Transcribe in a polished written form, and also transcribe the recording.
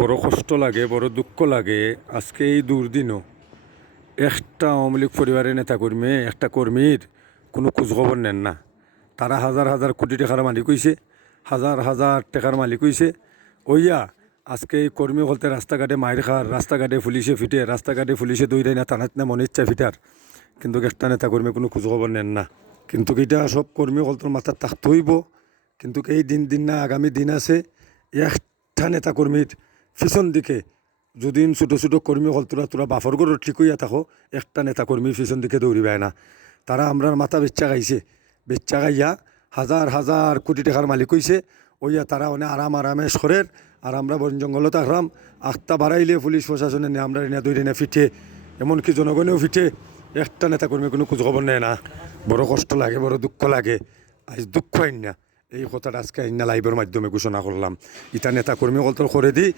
বড় কষ্ট লাগে, বড় দুঃখ লাগে। আজকে এই দুর্দিনও একটা আওয়ামী লীগ পরিবারের নেতাকর্মী একটা কর্মীর কোনো খোঁজখবর নেন না। তারা হাজার হাজার কোটি টাকার মালিক হইছে, হাজার হাজার টাকার মালিক হইছে। ওইয়া আজকে এই কর্মী বলতে রাস্তাঘাটে মায়ের খার, রাস্তাঘাটে পুলিশে ফিটে, রাস্তাঘাটে পুলিশে দৌড়াই না টানাত না মনে ইচ্ছা ফিটার, কিন্তু একটা নেতাকর্মী কোনো খোঁজখবর নেন না। কিন্তু এটা সব কর্মী বলতোর মাথার থাকতে হইব। কিন্তু এই দিন না আগামী দিন আছে, একটা নেতাকর্মীর পিছন দিকে যদি ছোটো ছোটো কর্মী হল তোরা বাফর গড় ঠিক হইয়া থাকো, একটা নেতা কর্মীর পিছন দিকে দৌড়িবায় না। তারা আমরার মাথা বেচ্চা গাইছে, বেচ্চা গাইয়া হাজার হাজার কোটি টাকার মালিক হইছে। ওইয়া তারা অনেক আরামে সরের, আর আমরা বন জঙ্গলত আরাম আখতা বাড়াইলে পুলিশ প্রশাসনে নিয়ে আমরা এনে দৌড়ে না ফিটে, এমনকি জনগণেও ফিটে। একটা নেতা কর্মী কোনো খোঁজখবর নেয় না। বড় কষ্ট লাগে, বড় দুঃখ লাগে। আজ দুঃখ আইন না, এই কথাটা আজকে আইন না লাইভের মাধ্যমে ঘোষণা করলাম। ইটা নেতা কর্মী কল করে দিই।